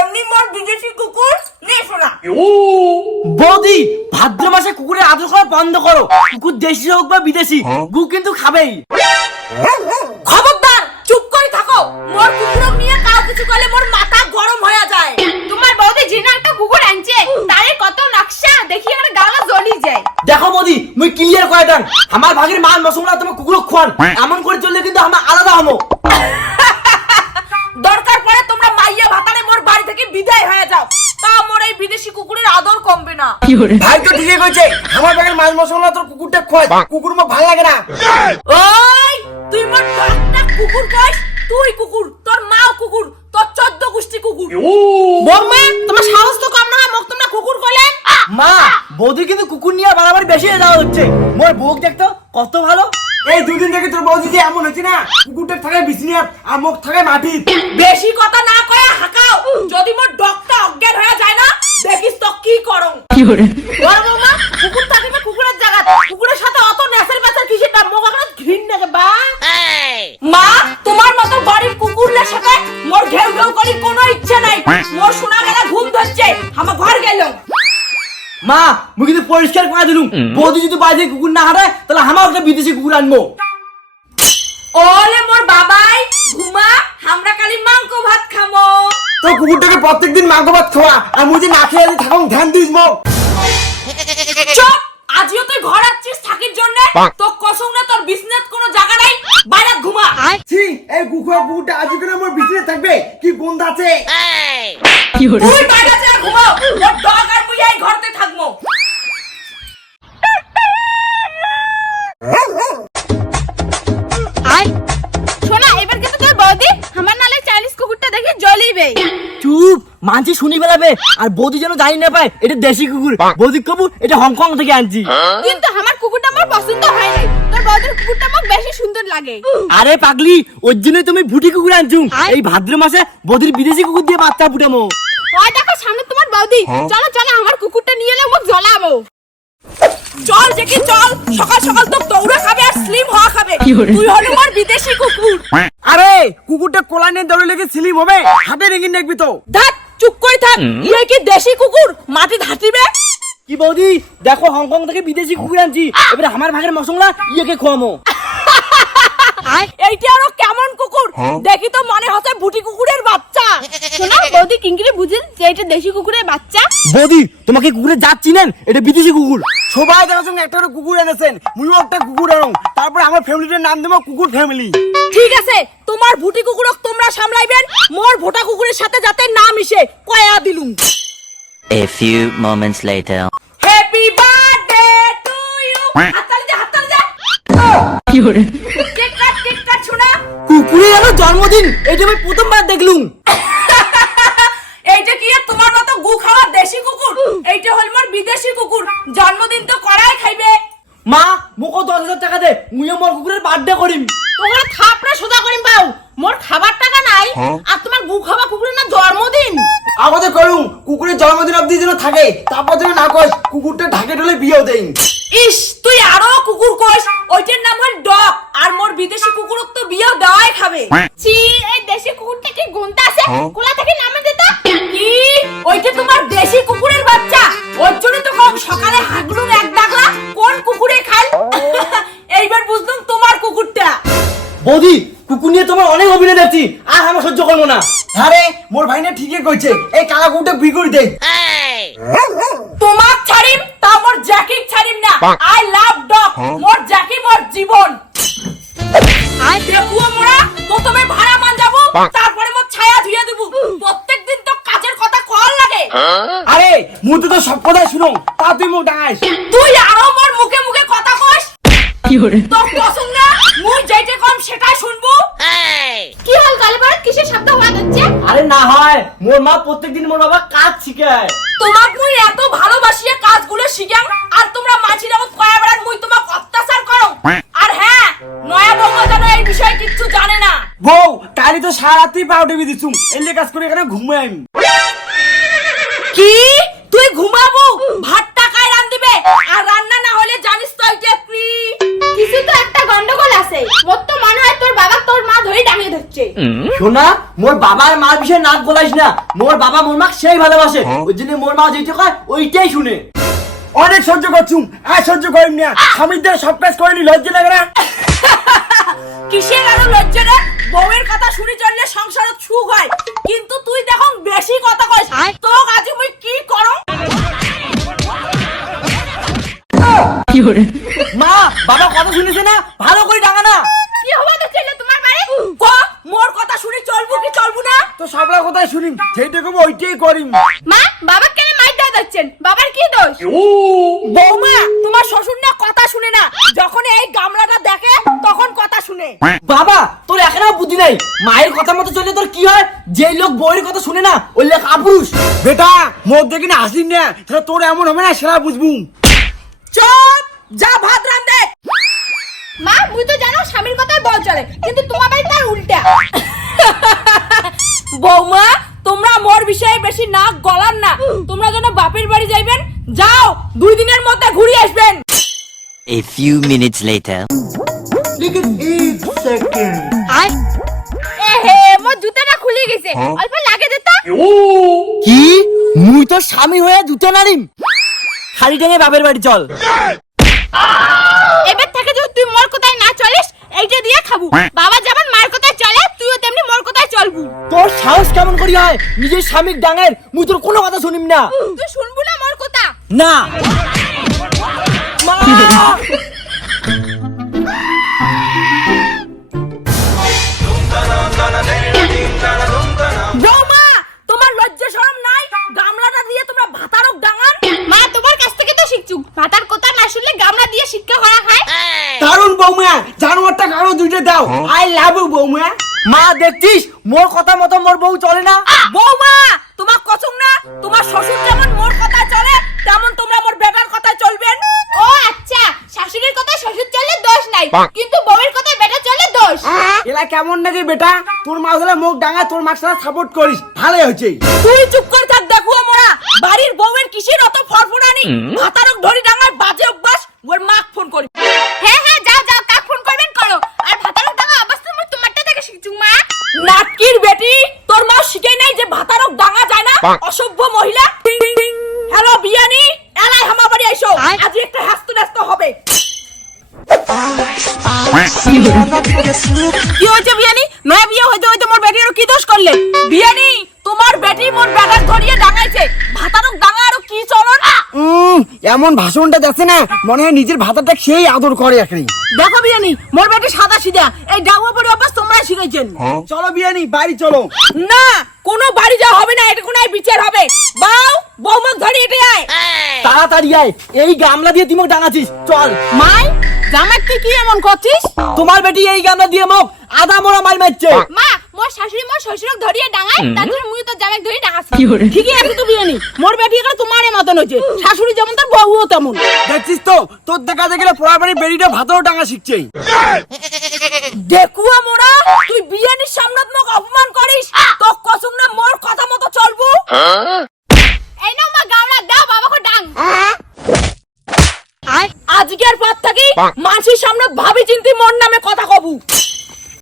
এমনি মোর বিদেশি কুকুর নে বৌদি ভাদ্র মাসে কুকুরের আদর করা বন্ধ করো। কুকুর দেশি হোক বা বিদেশি কুকুর কিন্তু খাবেই। আমার ভাগের মাল মশলা তুমি কুকুর খান এমন করে চললে কিন্তু আমার আলাদা হমো দরকার পড়ে তোমরা মাইয়া ভাতারে মোর বাড়ি থেকে বিদায় হয়ে যাও। তা মোর এই বিদেশি কুকুরের আদর কমবে না। ভাই তো ঠিকই কইছে আমার ভাগের মাল মশলা তোর কুকুরটা খোয় কুকুর মোক ভালো লাগে না। ওই তুই মোর কুকুর কইস তুই কুকুর তোর মাও কুকুর তোর চোদ্দ গোষ্ঠী কুকুর বৌমা তোমার সাহস তো কম না মোক তোমরা কুকুর কইলে মা বৌদি কিন্তু কুকুর নিয়ে বাড়াবাড়ি বেশি হয়ে যাওয়া হচ্ছে। মোর বউক দেখতো কত ভালো। এই দুদিন থেকে তোর বৌদি যে এমন হচ্ছে না কুকুরটা থাকে বিছনিয়াত আর মুখ থাকে মাটির বেশি কথা না কয়ে হাঁকাও। যদি মোর ডগটা অজ্ঞান হয়ে যায় না দেখিস তো কি করং? ওর বৌমা কুকুর থাকিবে কুকুরের জায়গা কুকুরের সাথে অত নেসের বেসের কিসের দাম? মোক এখন ঘৃণ লাগে বা? মা তোমার মতো বাড়ির কুকুরদের সাথে মোর ঘেউ ঘেউ করি কোনো ইচ্ছে নাই। মোর শোনা গেলে ঘুম ধরছে। আমার ঘর মা মুই কিন্তু পরিষ্কার করে দিলুম। বৌদি যদি বাইরে কুকুর না হাঁটে তাহলে আমার একটা বিদেশি কুকুর আনব। ওলে মোর বাবাই ঘুমা আমরা কালি মাংস ভাত খামো। তো কুকুরটাকে প্রত্যেকদিন মাংস ভাত খাওয়া আর মুই যে না খেয়ে আছি থাকুন ধ্যান দিস মোক চুপ! আজিও তুই ঘর আসছিস থাকির জন্য? তো কসম না তোর বিজনেস কোনো জায়গা বাইরে ঘুমা। ছি এই আমার বিছনে থাকবে। কি গন্ধ আছে? তুই বাইরে যা ঘুমাও তোর ডগ আর মুই এই ঘরতে থাকব। আই শোনা এবার কিন্তু তোর বৌদি আমার নালে চাইনিজ কুকুরটা দেখে জ্বলিবে। চুপ মানছি শুনি বেড়াবে। আর বৌদি যেন জানি না পায় এটা দেশি কুকুর। বৌদি কবু এটা হংকং থেকে আনছি। কিন্তু আমার কুকুরটা আমার পছন্দ তোর বৌদির কুকুরটা আমার বেশি সুন্দর লাগে। আরে পাগলি ওর জন্য তুমি ভুটি কুকুর আনছু। এই ভাদ্র মাসে বৌদির বিদেশি কুকুর দিয়ে বাচ্চা ফুটামো। ওই দেখো সামনে তোমার বৌদি। চলো চলো আমার কুকুরটা নিয়ে এলে মুখ জ্বলাবো। চল দেখি চল। সকাল সকাল তো দৌড়ে খাবে আর স্লিম হওয়া খাবে। তুই হলি মোর বিদেশি কুকুর। আরে কুকুরটা কোলা নিয়ে দৌড়ে লেগে স্লিম হবে। হাতে রেগে দেখবি তো। ধাত চুপ করে থাক। ইয়ে কি দেশি কুকুর? মাটি ধাটিবে কি বৌদি? দেখো হংকং থেকে বিদেশি কুকুর আনছি। এবারে আমার ভাগের মশলা ইয়েকে খোয়ামো। এইটা আরও কেমন কুকুর? দেখি তো মনে হচ্ছে বুটি কুকুরের বাচ্চা। শোনা বৌদি কিঙ্কিরে বুঝেন যে এটা দেশি কুকুরের বাচ্চা। বৌদি তোমাকে কুকুরে জাত চিনেন? এটা বিদেশি কুকুর। সবাই দেখার সঙ্গে একটা কুকুর এনেছেন। মুইও একটা কুকুর আনো তারপর আমার ফ্যামিলিটার নাম দেবো কুকুর ফ্যামিলি। ঠিক আছে তোমার ভুটি কুকুরক তোমরা সামলাইবেন। মোর ভোটা কুকুরের সাথে যাতে না মিশে কয়া দিলুম। A few moments later. Happy birthday to you হাততালি দে হাততালি দে। কেক কাট কেক কাট শোনা কুকুরের আমার জন্মদিন এটা আমি প্রথমবার দেখলুম। এইটা কি তোমার মতো গু খাওয়া দেশি কুকুর? এইটা হল মোর বিদেশি কুকুর। জন্মদিন তো করাই খাইবে। মা মোকো দশ হাজার টাকা দে মুইও মোর কুকুরের বার্থডে করিম। তোমরা থাপড়ে সোজা করিম পাও মোর খাবার টাকা নাই আর তোমার গু খাওয়া কুকুরের না জন্মদিন? আমাদের করুম কুকুরের জন্মদিন অব্দি যেন থাকে তারপর যেন না কয় কুকুরটা ঢাকে ঢলে বিয়েও দেই ইস তুই আরও কুকুর কইস ওইটার নাম হল ডগ আর মোর বিদেশি কুকুরক তো বিয়ে দেওয়াই খাবে। ছি এই দেশি কুকুরটা কি গুনতে আছে কোলা থেকে নামে দিতা কি? ওইটা তোমার দেশি কুকুরের বাচ্চা? ওর জন্য তো কম সকালে হাগলুম এক ডাকলা কোন কুকুরে খাল এইবার বুঝলাম তোমার কুকুরটা। বৌদি কুকুর নিয়ে তোমার অনেক অভিনয় দেখছি আর আমার সহ্য করব না। আরে মোর ভাই না ঠিকই কইছে। এই কালা কুকুরটা বিক্রি দে। তোমার ছাড়িম তা মোর জ্যাকি ছাড়িম না। আই লাভ ডগ মোর জ্যাকি মোর জীবন। আই দেখুও মোরা প্রথমে ভাড়া মান যাব তারপরে মোর ছায়া ধুইয়া দেবো। প্রত্যেকদিন তো কাজের কথা কল লাগে। আরে মুই তো সব কথাই শুনো তা তুই মুখ ডাঙাইস তুই আরও মোর মুখে মুখে কথা কইস। তো কসম না মুই যেটা কম সেটাই কি পড়ে কিসের শব্দ হওয়া আরে না হয় মোর মা প্রত্যেকদিন মোর বাবা কাজ শিখায়। তোমাক মুই এত কাজগুলো শিখাম আর তোমরা কয়া বেড়ান মুই তোমাক অত্যাচার করো আর হ্যাঁ নয়া বৌমা যেন এই বিষয়ে কিচ্ছু জানে না। বউ কালি তো সারাত্রি পাউডার বিয়ে দিছুম এলে কাজ করে এখানে ঘুমাই আমি কি? তুই ঘুমাবো? শোনা মোর বাবার মার বিষয়ে নাক গলাইস না। মোর বাবা মোর মাকে সেই ভালোবাসে। ওই জন্য মোর মা যেটা কয় ওইটাই শুনে। অনেক সহ্য করছুম আর সহ্য করিম না। স্বামীর দ্বারা সব কাজ করিনি লজ্জা লাগে না। কিসের আরও লজ্জা রে? বউয়ের কথা শুনি চললে সংসারত সুখ হয়। কিন্তু তুই দেখো বেশি কথা কইস। তো আজ মুই কি করো মা বাবা কথা শুনেছে না? ভালো করে ডাঙা না। কি হব তো ছেলে তোমার বাড়ি ক মোর কথা শুনি চলবো কি চলবো না? তো সবলা কোথায় শুনিম সেইটুকু ওইটাই করিম। মা বাবা কেন মাইর দেওয়া দিচ্ছেন বাবার কি দোষ? বৌমা তোমার শ্বশুর না কথা শুনে না। যখন এই গামলাটা দেখে তখন কথা শুনে। বাবা তোর এখনও বুদ্ধি নাই। মায়ের কথা মতো চলে তোর কি হয়? যে লোক বউয়ের কথা শুনে না ওই লোক আপুরুষ। বেটা মুখ দেখি না হাসিস না? সেটা তোর এমন হবে না সেটা বুঝবু। চুপ যা ভাত রান্ধে। মা মুই তো জানো স্বামীর কথায় বল চলে কিন্তু তোমার বাড়ি তার উল্টা। বৌমা তোমরা মোর বিষয়ে বেশি নাক গলার না। তোমরা যেন বাপের বাড়ি যাইবেন যাও দুই দিনের মধ্যে ঘুরে আসবেন। A few minutes later. এ হে মোর জুতাটা খুলে গেছে। অল্প লাগে দে তো। কি? মুই তো স্বামী হয়ে জুতে নারিম? খালি টেনে বাপের বাড়ি চল। এবার থেকে যদি তুই মোর কোথায় না চলিস এইটা দিয়ে খাব। বাবা যেমন মার কোথায় চলে তুইও তেমনি মোর কোথায় চলবু তোর সাহস কেমন করি হয়? নিজের স্বামীর ডাঙের মুই তোর কোনো কথা শুনিম না। তুই শুনবু না মোর কথা? না! বৌমা তোমার লজ্জা শরম নাই? গামলাটা দিয়ে তোমরা ভাতারক ডাঙান? মা তোমার কাছ থেকে তো শিখছু। ভাতার কথা না শুনলে গামলা দিয়ে শিক্ষা করা হয়। বৌমা জানোয়ারটা কারও দুইটা দাও। আই লাভ ইউ বৌমা মা দেখছিস? মোর কথা মতো মোর বউ চলে না? বৌমা তোমার কসম না? তোমার শ্বশুর যেমন মোর কথায় চলে তেমন তোমরা মোর বেটার কথায় চলবেন ও আচ্ছা। শাশুড়ির কথা শ্বশুর চললে দোষ নাই কিন্তু বউয়ের কথা বেটা চলে দোষ। এলা কেমন নাকি বেটা? তোর মা হলে মুখ ডাঙা তোর মা সারা সাপোর্ট করিস। ভালোই হয়েছে। তুই চুপ কর থাক দেখুয়া মোরা। বাড়ির বউয়ের কিসের অত ফরফরানি? ভাতারক অসভ্য মহিলা। হ্যালো বিয়ানি। এলাই হামা বাড়ি আইসো আজ একটা হাস্ত ন্যাস্ত হবে। কি হয়েছে বিয়ানি? নয়া বিয়ে হইতে হইতে মোর বেটি আরও কি দোষ করলে? বিয়ানি তোমার বেটি মোর ব্যাটার ধরিয়ে ডাঙাইছে। ভাতারক ডাঙা আরও কি চলো উম, এমন ভাষণটা দেখছে না মনে হয় নিজের ভাতাটা সেই আদর করে একরি দেখো বিয়ানি মোর বেটি সাদা সিধা এই ডাঙা পড়ে অভ্যাস তোমরাই শিখাইছেন চলো বিয়ানি বাড়ি চলো। না কোনো বাড়ি যাওয়া হবে না এটা কোনো বিচার হবে। বাউ বৌমক ধরি এটা আয়। তাড়াতাড়ি আয় এই গামলা দিয়ে তুই মোক ডাঙাছিস চল। মাই জামাই তুই কি এমন করছিস? তোমার বেটি এই গামলা দিয়ে মোক আদা মোড়া মার মারছে। মা মোর শাশুড়ি মোর শ্বশুরক ধরিয়ে ডাঙায় তার জন্য মুই তো জামাই ধরে ডাঙাছি ঠিকই আছে তো বিয়ানি মোর বেটি এখানে তোমার মতন হয়েছে শাশুড়ি যেমন তার বউও তেমন। দেখছিস তো? তোর দেখা দেখলে পড়া বাড়ি বেরিটা ভাতও ডাঙা শিখছে দেখুয়া মোরা তুই বিয়ানির সামনে মোক অপমান করিস তো কসম না মোর কথা মতো চলবো। এই নাও মা গামলা দাও বাবাকে ডাং। আজকের পর থেকে মানুষের সামনে ভাবি চিন্তি মোর নামে কথা কবু।